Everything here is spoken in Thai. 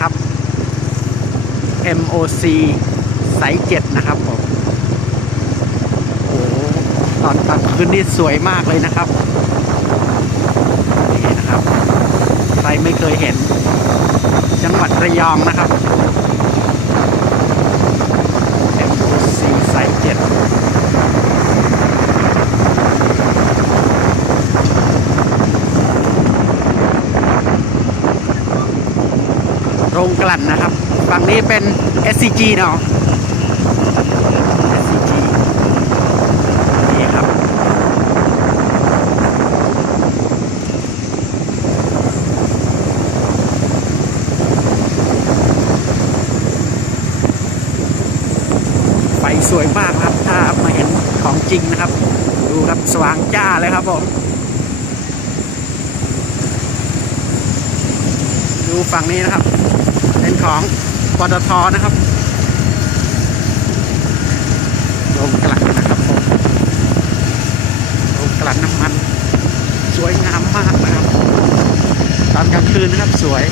นะครับ MOC สายเจ็ดนะครับผมโอ้โหตอนกลางคืนนี่สวยมากเลยนะครับนี่นะครับ ใครไม่เคยเห็น จังหวัดระยองนะครับ MOC สายเจ็ด โรงกลั่นนะครับ ฝั่งนี้เป็น SCG เนาะ SCG นี่ครับ ไฟสวยมากครับ ถ้ามาเห็นของจริงนะครับ ดูครับสว่างจ้าเลยครับผมดูฝั่งนี้นะครับ เป็นของปตทนะครับลงกลั่นนะครับผมลงกลั่นน้ำมัน สวยงามมากนะครับ ตอนกลางคืนนะครับสวย